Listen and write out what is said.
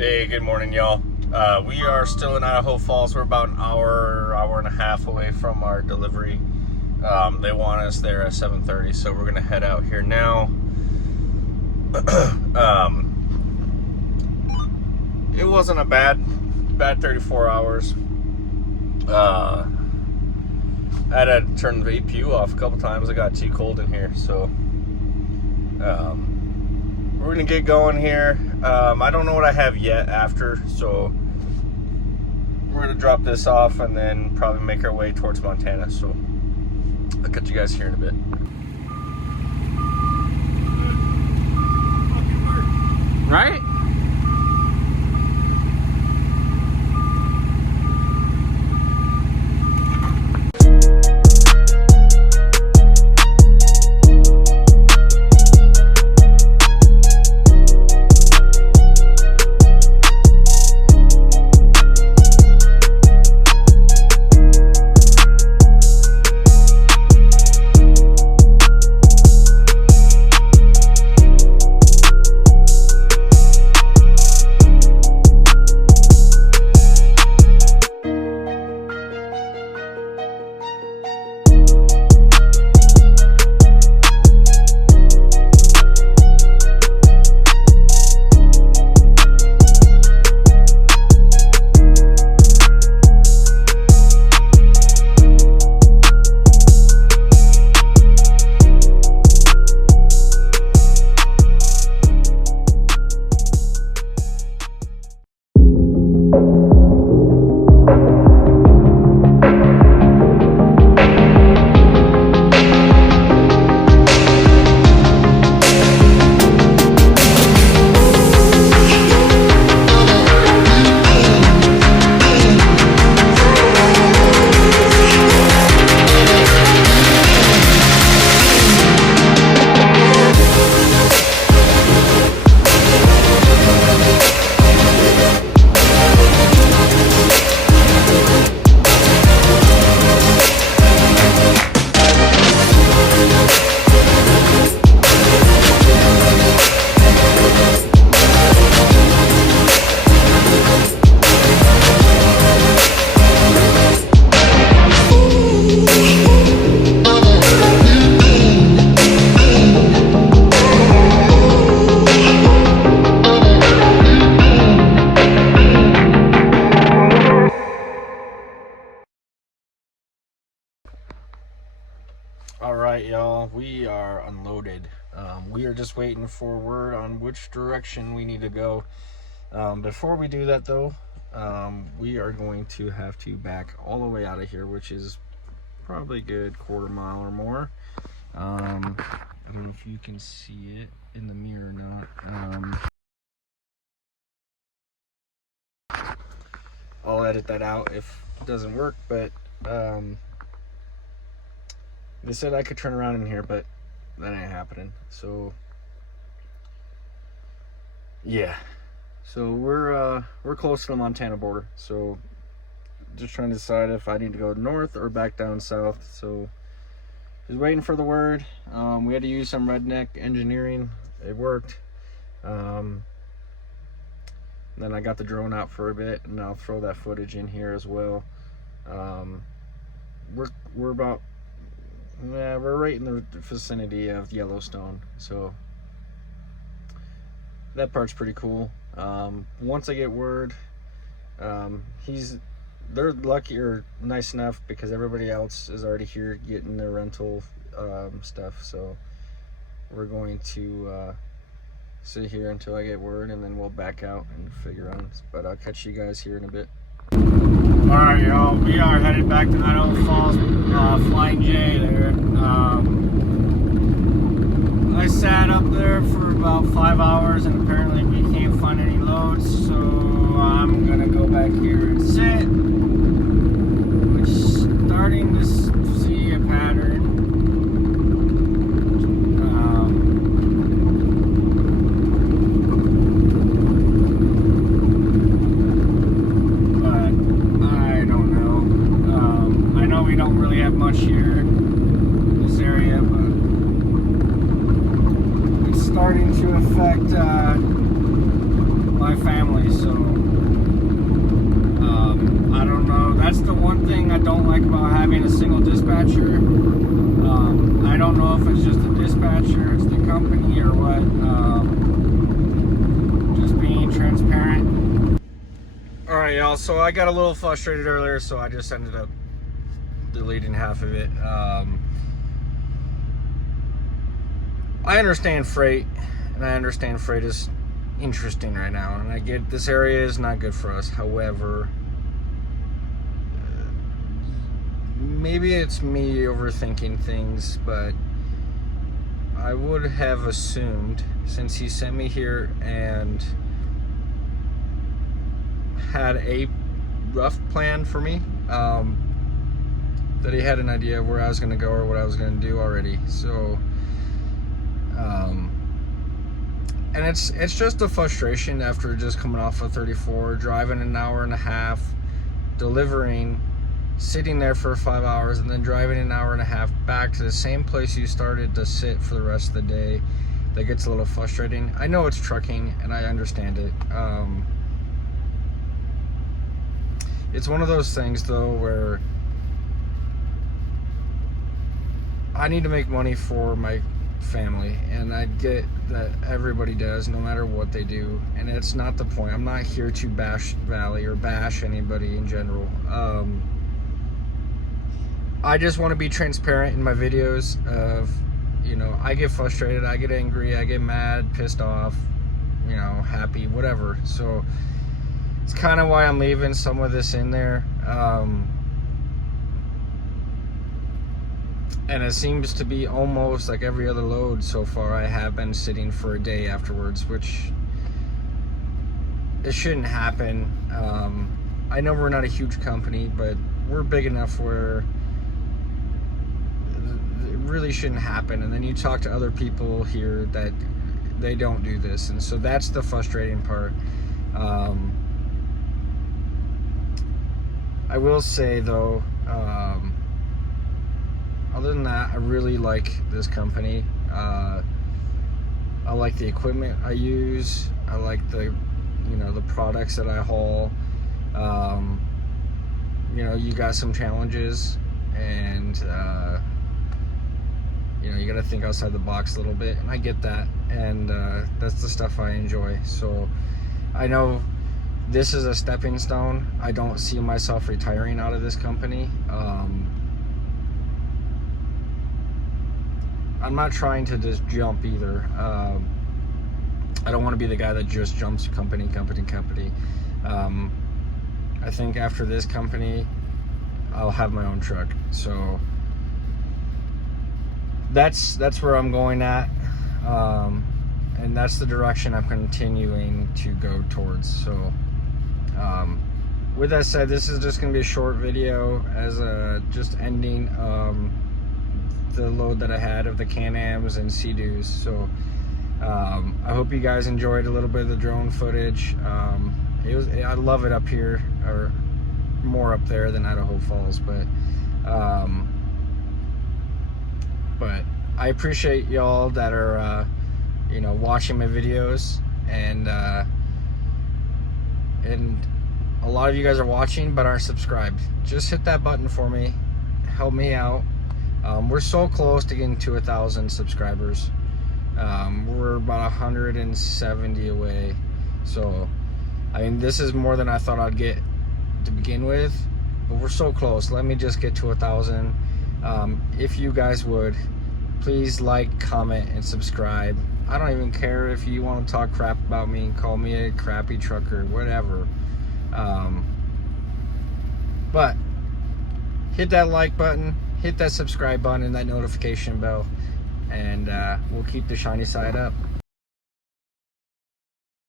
Hey, good morning, y'all. We are still in Idaho Falls. We're about an hour and a half away from our delivery. They want us there at 7:30, so we're gonna head out here now. It wasn't a bad 34 hours. I had to turn the APU off a couple times. It got too cold in here, so we're gonna get going here. I don't know what I have yet after, so we're gonna drop this off and then probably make our way towards Montana. So I'll catch you guys here in a bit. Right? Alright, y'all, we are unloaded. We are just waiting for word on which direction we need to go. Before we do that, though, we are going to have to back all the way out of here, which is probably a good quarter mile or more. I don't know if you can see it in the mirror or not. I'll edit that out if it doesn't work, but they said I could turn around in here, but that ain't happening. So yeah, so we're close to the Montana border. So just trying to decide if I need to go north or back down south. So just waiting for the word. We had to use some redneck engineering. It worked. Then I got the drone out for a bit, and I'll throw that footage in here as well. We're about, yeah, we're right in the vicinity of Yellowstone, so that part's pretty cool. Once I get word, they're lucky or nice enough because everybody else is already here getting their rental stuff. So we're going to sit here until I get word, and then we'll back out and figure on. But I'll catch you guys here in a bit. Alright, y'all, we are headed back to Idaho Falls, Flying J there. I sat up there for about 5 hours and apparently we can't find any loads, so I'm gonna go back here and sit, which is starting to see a pattern. Much here in this area, but it's starting to affect my family, so I don't know. That's the one thing I don't like about having a single dispatcher. I don't know if it's just the dispatcher, it's the company, or what. Just being transparent. Alright, y'all, so I got a little frustrated earlier, so I just ended up deleting half of it. I understand freight, and I understand freight is interesting right now, and I get this area is not good for us. However, maybe it's me overthinking things, but I would have assumed, since he sent me here and had a rough plan for me, that he had an idea where I was going to go or what I was going to do already. So and it's just a frustration after just coming off of 34, driving an hour and a half, delivering, sitting there for 5 hours, and then driving an hour and a half back to the same place you started to sit for the rest of the day. That gets a little frustrating. I know it's trucking, and I understand it. It's one of those things, though, where I need to make money for my family, and I get that everybody does, no matter what they do, and it's not the point. I'm not here to bash Valley or bash anybody in general. I just want to be transparent in my videos of, you know, I get frustrated, I get angry, I get mad, pissed off, you know, happy, whatever. So it's kind of why I'm leaving some of this in there. And it seems to be almost like every other load so far, I have been sitting for a day afterwards, which it shouldn't happen. I know we're not a huge company, but we're big enough where it really shouldn't happen. And then you talk to other people here that they don't do this, and so that's the frustrating part. I will say, though, other than that, I really like this company. I like the equipment I use. I like the products that I haul. You got some challenges, and you got to think outside the box a little bit, and I get that, and that's the stuff I enjoy. So I know this is a stepping stone. I don't see myself retiring out of this company. I'm not trying to just jump either. I don't want to be the guy that just jumps company. I think after this company, I'll have my own truck. So that's where I'm going at, and that's the direction I'm continuing to go towards. So with that said, this is just going to be a short video as a just ending the load that I had of the Can-Ams and Sea-Doos. So I hope you guys enjoyed a little bit of the drone footage. I love it up here, or more up there than Idaho Falls, but I appreciate y'all that are watching my videos, and a lot of you guys are watching but aren't subscribed. Just hit that button for me, help me out. We're so close to getting to 1,000 subscribers. We're about 170 away. So, I mean, this is more than I thought I'd get to begin with, but we're so close. Let me just get to 1,000. If you guys would, please like, comment, and subscribe. I don't even care if you want to talk crap about me and call me a crappy trucker, whatever. But hit that like button, hit that subscribe button, and that notification bell, and we'll keep the shiny side up.